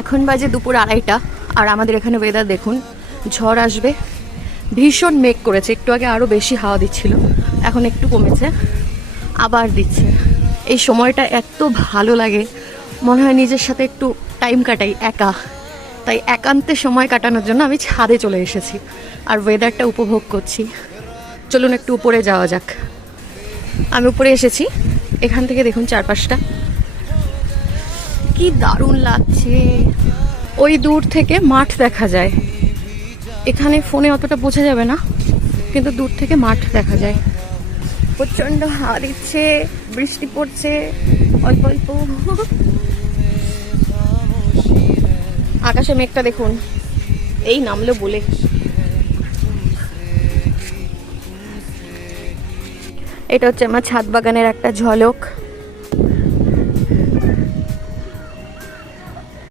এখন বাজে দুপুর 2:30 আর আমাদের এখানে ওয়েদার দেখুন, ঝড় আসবে, ভীষণ মেঘ করেছে। একটু আগে আরও বেশি হাওয়া দিচ্ছিল, এখন একটু কমেছে, আবার দিচ্ছে। এই সময়টা এত ভালো লাগে, মনে হয় নিজের সাথে একটু টাইম কাটাই একা। তাই একান্তে সময় কাটানোর জন্য আমি ছাদে চলে এসেছি আর ওয়েদারটা উপভোগ করছি। চলুন একটু উপরে যাওয়া যাক। আমি উপরে এসেছি, এখান থেকে দেখুন চারপাশটা কি দারুণ লাগছে। ওই দূর থেকে মাঠ দেখা যায়, এখানে ফোনে অতটা বোঝা যাবে না, কিন্তু দূর থেকে মাঠ দেখা যায়। প্রচণ্ড হাওয়া দিচ্ছে, বৃষ্টি পড়ছে অল্প অল্প। আকাশে মেঘটা দেখুন, এই নামলো বলে। এটা হচ্ছে আমার ছাদ বাগানের একটা ঝলক।